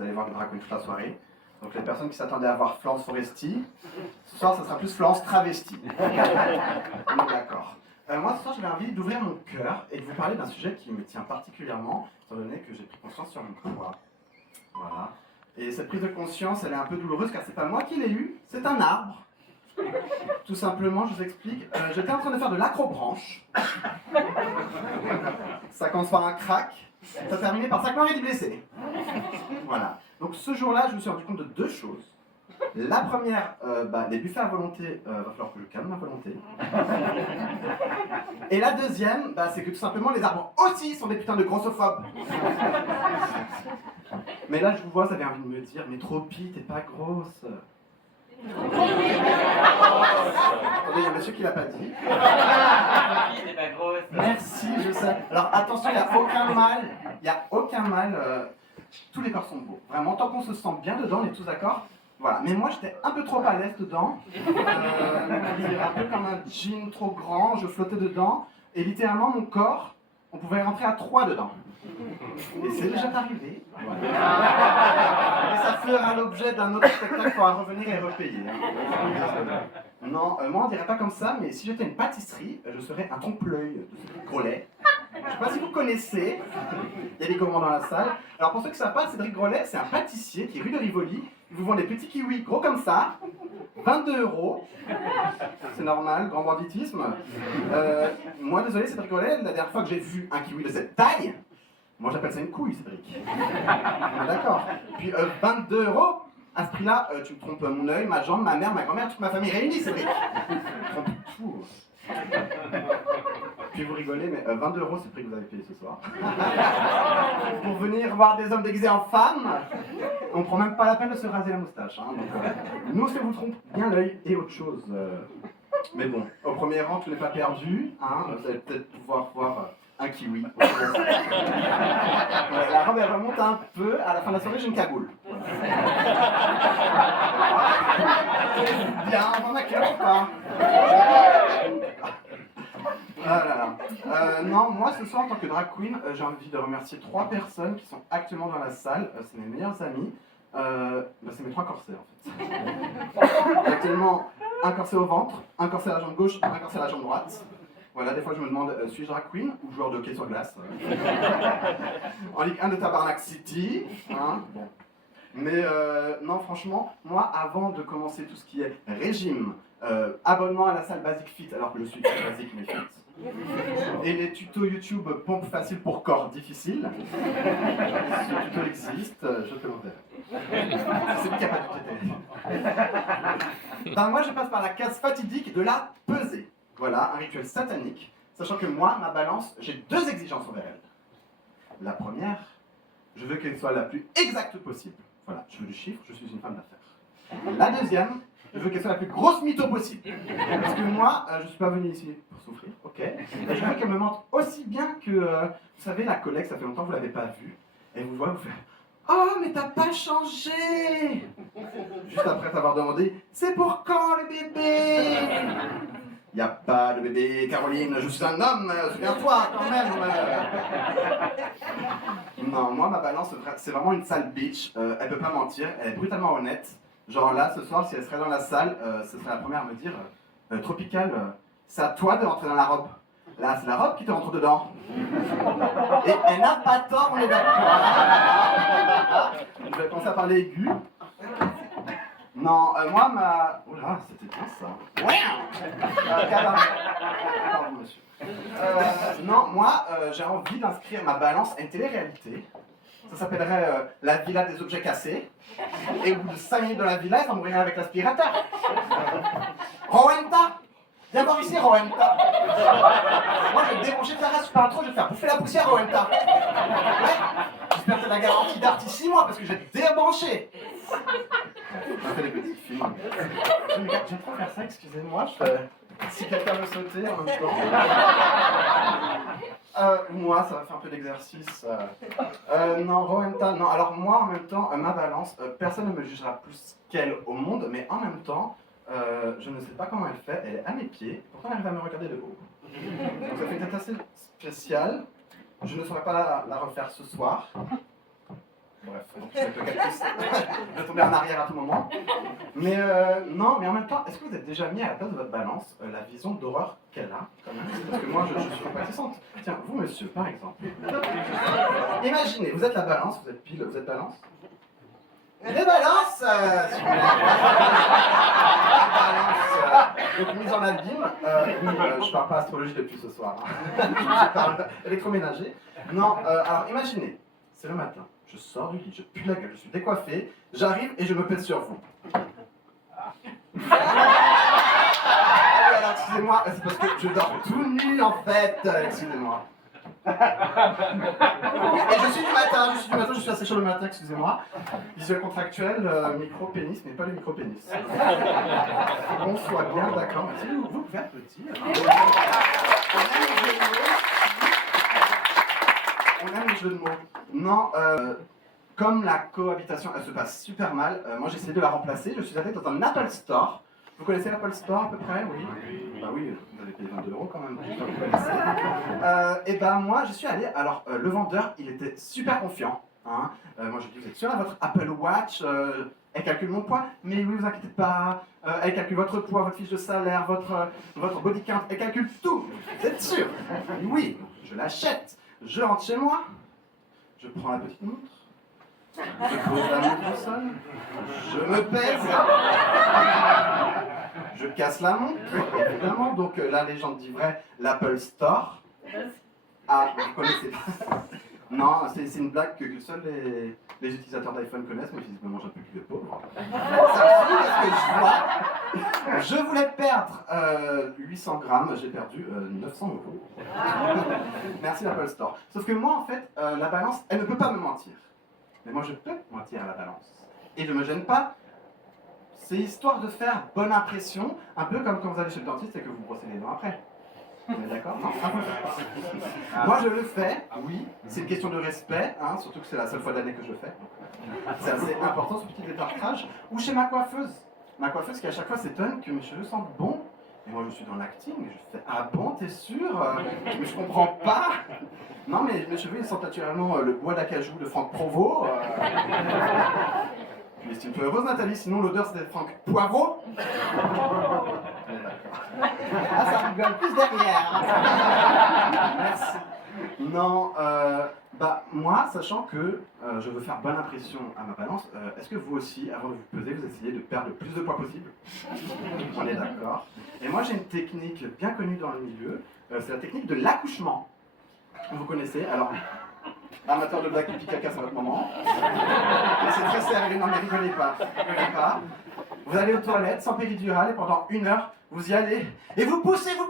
vous allez voir le drag queen toute la soirée. Donc les personnes qui s'attendaient à voir Florence Foresti, ce soir ça sera plus Florence Travesti. On est d'accord. Moi ce soir j'avais envie d'ouvrir mon cœur et de vous parler d'un sujet qui me tient particulièrement, étant donné que j'ai pris conscience sur mon poids. Voilà. Et cette prise de conscience, elle est un peu douloureuse car c'est pas moi qui l'ai eue, c'est un arbre. Tout simplement, je vous explique, j'étais en train de faire de l'acrobranche. Ça commence par un crack, ça terminait par 5 morts et 10 blessés. Voilà. Donc ce jour-là, je me suis rendu compte de deux choses. La première, les buffets à volonté, va falloir que je calme ma volonté. Et la deuxième, c'est que tout simplement les arbres aussi sont des putains de grossophobes. Mais là, je vous vois, vous avez envie de me dire, mais Tropi, t'es pas grosse. Attendez, il y a un monsieur qui l'a pas dit. T'es pas grosse. Merci, je sais. Alors attention, il n'y a aucun mal. Il n'y a aucun mal. Tous les corps sont beaux. Vraiment, tant qu'on se sent bien dedans, on est tous d'accord. Voilà. Mais moi, j'étais un peu trop à l'aise dedans. Un peu comme un jean trop grand. Je flottais dedans. Et littéralement, mon corps, on pouvait rentrer à 3 dedans. Et c'est déjà arrivé. Et ça fera l'objet d'un autre spectacle pour revenir et repayer. Non, moi on dirait pas comme ça, mais si j'étais une pâtisserie, je serais un trompe-l'œil de Grolet. Je sais pas si vous connaissez, il y a des gourmands dans la salle. Alors pour ceux qui ne savent pas, Cédric Grolet, c'est un pâtissier qui est rue de Rivoli. Il vous vend des petits kiwis gros comme ça, 22 €. C'est normal, grand banditisme. Moi désolé Cédric Grolet, la dernière fois que j'ai vu un kiwi de cette taille, moi j'appelle ça une couille, Cédric. D'accord. Puis 22 €, à ce prix-là, tu me trompes mon œil, ma jambe, ma mère, ma grand-mère, toute ma famille réunie, Cédric. Tu me trompes tout. Puis vous rigolez, mais 22 € c'est le prix que vous avez payé ce soir. Pour venir voir des hommes déguisés en femmes, on prend même pas la peine de se raser la moustache. Hein, donc, nous, ça vous trompe bien l'œil et autre chose. Mais bon, au premier rang, tout n'est pas perdu. Hein, vous allez peut-être pouvoir voir un kiwi. La robe, elle remonte un peu. À la fin de la soirée, j'ai une cagoule. Bien, on en a clair ou pas? Ah là là. Non, moi ce soir en tant que drag queen, j'ai envie de remercier 3 personnes qui sont actuellement dans la salle. C'est mes meilleurs amis. C'est mes 3 corsets en fait. Actuellement, un corset au ventre, un corset à la jambe gauche, un corset à la jambe droite. Voilà, des fois je me demande, suis-je drag queen ou joueur de hockey sur glace? En Ligue 1 de Tabarnak City. Hein, bon. Mais non, franchement, moi avant de commencer tout ce qui est régime, abonnement à la salle Basic Fit, alors que je suis très basique mais fit, et les tutos YouTube pompe facile pour corps difficile, ce tuto existe, je te l'enverrai. C'est lui qui a pas du téléphone. Moi je passe par la case fatidique de la pesée. Voilà, un rituel satanique, sachant que moi, ma balance, j'ai 2 exigences envers elle. La première, je veux qu'elle soit la plus exacte possible. Voilà, je veux du chiffre, je suis une femme d'affaires. La deuxième, je veux qu'elle soit la plus grosse mytho possible. Parce que moi, je suis pas venu ici pour souffrir, ok? Et je veux qu'elle me mente aussi bien que, vous savez, la collègue, ça fait longtemps que vous l'avez pas vue, et vous voyez, vous faites « Oh, mais t'as pas changé !» Juste après t'avoir demandé « C'est pour quand le bébé ?» Il n'y a pas de bébé, Caroline, je suis un homme, souviens-toi quand même. Non, moi, ma balance, c'est vraiment une sale bitch. Elle peut pas mentir, elle est brutalement honnête. Genre là, ce soir, si elle serait dans la salle, ce serait la première à me dire Tropical, c'est à toi de rentrer dans la robe. Là, c'est la robe qui te rentre dedans. Et elle n'a pas tort, on est d'accord. Je vais commencer à parler aigu. Non, moi, ma... Oh là, c'était bien ça. Ouais. Pardon, monsieur. Non, moi, j'ai envie d'inscrire ma balance à une télé-réalité. Ça s'appellerait La Villa des objets cassés. Et au bout de 5 minutes dans la villa, ça mourirait avec l'aspirateur. Rowenta, viens voir ici, Rowenta. Moi, je vais te débrancher ta race, je parle trop, je vais te faire bouffer la poussière, Rowenta. Ouais. J'espère que t'as la garantie d'art ici, moi, parce que je vais te débrancher. Je fais des petits films. J'aime trop faire ça, excusez-moi. Si quelqu'un veut sauter en même temps. Moi, ça va faire un peu d'exercice. Non, Rowenta, non. Alors moi, en même temps, ma balance, personne ne me jugera plus qu'elle au monde, mais en même temps, je ne sais pas comment elle fait. Elle est à mes pieds, pourtant elle arrive à me regarder de haut. Donc ça fait une tête assez spéciale. Je ne saurais pas la refaire ce soir. Bref. Donc, avec le cactus, je vais tomber en arrière à tout moment. Mais non, mais en même temps, est-ce que vous êtes déjà mis à la place de votre balance la vision d'horreur qu'elle a quand même? Parce que moi, je suis compatissante. Tiens, vous, monsieur, par exemple. Imaginez, vous êtes la balance, vous êtes pile, vous êtes balance. Les balances, s'il vous plaît. Donc mise en abîme, je parle pas astrologie depuis ce soir, hein. Je parle électroménager. Non, alors imaginez, c'est le matin, je sors du lit, je pue la gueule, je suis décoiffé, j'arrive et je me pèse sur vous. Ah oui, alors excusez-moi, c'est parce que je dors tout nu en fait, excusez-moi. Et je suis du matin, je suis assez chaud le matin, excusez-moi. Visuel contractuel, micro-pénis, mais pas le micro-pénis. On soit bien d'accord, mais si vous pouvez applaudir. On aime les jeux de mots. Non, comme la cohabitation, elle se passe super mal, moi j'ai essayé de la remplacer, je suis allé dans un Apple Store. Vous connaissez l'Apple Store à peu près, oui? Bah oui, vous avez payé 22 € quand même, j'espère que vous connaissez. Et ben moi, je suis allé, alors le vendeur, il était super confiant. Hein. Moi je lui ai dit, vous êtes sûr, votre Apple Watch, elle calcule mon poids? Mais oui, vous inquiétez pas, elle calcule votre poids, votre fiche de salaire, votre body count, elle calcule tout. Vous êtes sûr? Oui, je l'achète, je rentre chez moi, je prends la petite montre, je pose la montre au sol, je me pèse, je casse la montre, évidemment. Donc la légende dit vrai, l'Apple Store. Ah, vous connaissez pas? Non, c'est une blague que seuls les utilisateurs d'iPhone connaissent, mais visiblement j'ai un peu plus de pauvre. Ça me saoule parce que je vois. Je voulais perdre 800 grammes, j'ai perdu 900 €. Merci l'Apple Store. Sauf que moi en fait, la balance, elle ne peut pas me mentir. Mais moi je peux mentir à la balance. Et je me gêne pas. C'est histoire de faire bonne impression, un peu comme quand vous allez chez le dentiste et que vous brossez les dents après. Vous êtes d'accord? Non, ça peut faire. Moi je le fais, oui, c'est une question de respect, hein, surtout que c'est la seule fois de l'année que je le fais. C'est assez important ce petit détartrage. Ou chez ma coiffeuse. Ma coiffeuse qui à chaque fois s'étonne que mes cheveux sentent bon. Et moi je suis dans l'acting et je fais ah bon, t'es sûr? Mais je comprends pas. Non mais mes cheveux ils sentent naturellement le bois d'acajou de Franck Provost. Mais c'est une peu heureuse Nathalie, sinon l'odeur c'était Franck Poivreau. Ah ça rigole plus derrière. Merci. Non, bah moi, sachant que je veux faire bonne impression à ma balance, est-ce que vous aussi, avant de vous peser, vous essayez de perdre le plus de poids possible? On est d'accord. Et moi j'ai une technique bien connue dans le milieu, c'est la technique de l'accouchement. Vous connaissez? Alors, amateur de blagues pipi caca, c'est votre moment. Mais c'est très sérieux, non mais rigolez pas, rigolez pas. Vous allez aux toilettes sans péridurale et pendant 1 heure, vous y allez. Et vous poussez, madame,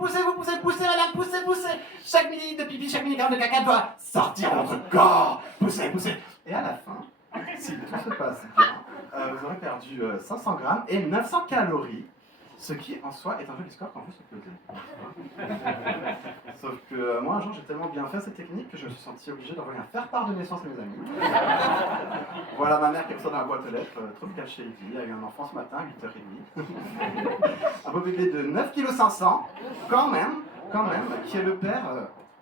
poussez. Chaque millilitre de pipi, chaque milligramme de caca doit sortir de votre corps. Poussez. Et à la fin, si tout se passe bien, vous aurez perdu 500 grammes et 900 calories. Ce qui, en soi, est un joli score quand vous se pesez. Sauf que moi, un jour, j'ai tellement bien fait cette technique que je me suis senti obligé d'envoyer un faire-part de naissance à mes amis. Voilà ma mère qui reçoit dans la boîte aux lettres, trouve qu'elle chez Eddie, a eu un enfant ce matin à 8h30. Un beau bébé de 9,5 kg, quand même, qui est le père,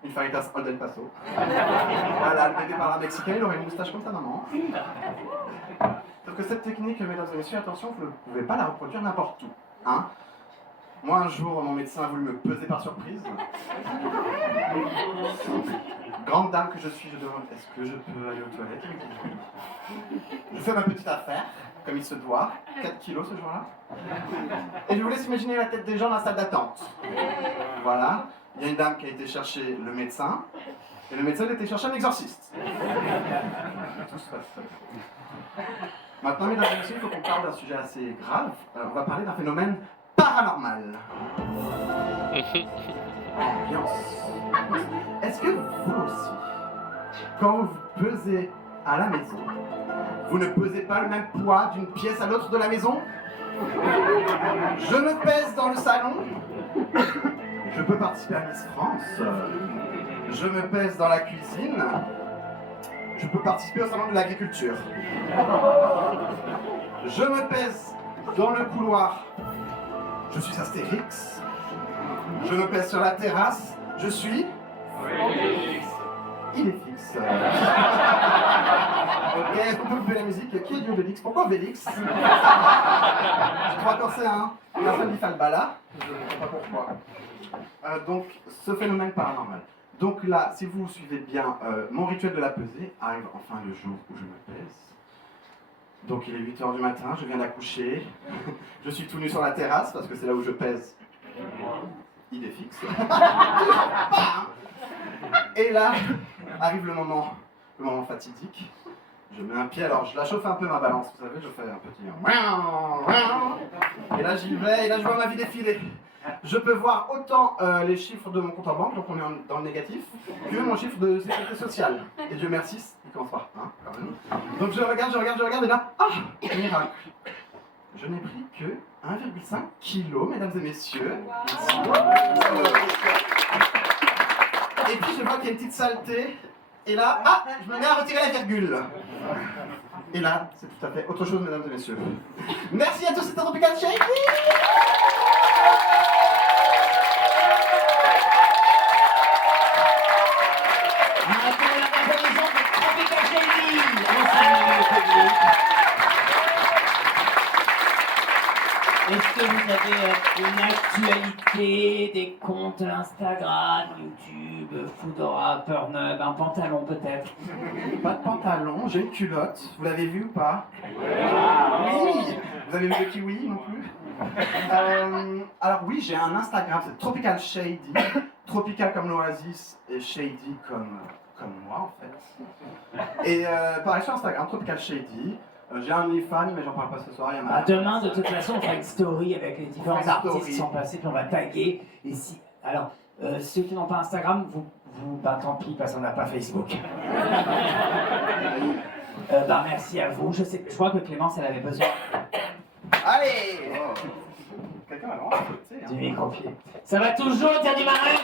une Faritas Old El Paso. Voilà, le bébé parle un mexicain, il aurait une moustache comme sa maman. Sauf que cette technique, mesdames et messieurs, attention, vous ne pouvez pas la reproduire n'importe où. Hein? Moi, un jour, mon médecin a voulu me peser par surprise. Grande dame que je suis, je demande est-ce que je peux aller aux toilettes? Je fais ma petite affaire, comme il se doit, 4 kilos ce jour-là. Et je vous laisse imaginer la tête des gens dans la salle d'attente. Voilà, il y a une dame qui a été chercher le médecin, et le médecin a été chercher un exorciste. Tout se passe très bien. Maintenant, mesdames et messieurs, il faut qu'on parle d'un sujet assez grave. On va parler d'un phénomène paranormal. Ambiance. Est-ce que vous aussi, quand vous vous pesez à la maison, vous ne pesez pas le même poids d'une pièce à l'autre de la maison? Je me pèse dans le salon. Je peux participer à Miss France. Je me pèse dans la cuisine. Je peux participer au salon de l'agriculture. Je me pèse dans le couloir. Je suis Astérix. Je me pèse sur la terrasse. Je suis... Félix. Il est fixe. Ok, vous pouvez couper la musique. Qui est du Obélix? Pourquoi Obélix? J'ai 3 corsets, hein. Personne dit Falbala. Je ne sais pas pourquoi. Donc, ce phénomène paranormal. Donc là, si vous suivez bien, mon rituel de la pesée arrive enfin le jour où je me pèse. Donc il est 8h du matin, je viens d'accoucher. Je suis tout nu sur la terrasse parce que c'est là où je pèse. Idée fixe. Et là, arrive le moment fatidique. Je mets un pied, alors je la chauffe un peu ma balance, vous savez, je fais un petit... Et là j'y vais, et là je vois ma vie défiler. Je peux voir autant les chiffres de mon compte en banque, donc on est dans le négatif, que mon chiffre de sécurité sociale. Et Dieu merci, il commence par 1 quand même. Donc je regarde, et là, miracle. Je n'ai pris que 1,5 kg, mesdames et messieurs. Et puis je vois qu'il y a une petite saleté. Et là, je me mets à retirer la virgule. Et là, c'est tout à fait autre chose, mesdames et messieurs. Merci à tous, c'était Tropical Shady. Est-ce que vous avez une actualité, des comptes Instagram, YouTube, Foodora, Pornhub, un pantalon peut-être? Pas de pantalon, j'ai une culotte. Vous l'avez vu ou pas? Oui. Vous avez vu le kiwi non plus? Alors oui, j'ai un Instagram, c'est Tropical Shady. Tropical comme l'oasis et Shady comme moi en fait. Et pareil sur Instagram, Tropical Shady. J'ai un OnlyFans, mais j'en parle pas ce soir. Il y en a Demain, de toute façon, on fera une story avec les différents Une artistes story. qui sont passés, puis on va taguer. Et si... Alors, ceux qui n'ont pas Instagram, bah, tant pis, parce qu'on n'a pas Facebook. Merci à vous. Je crois que Clémence, elle avait besoin Allez Quelqu'un a vraiment sauté, hein. du micro-pied. Ça va toujours, dire du marin?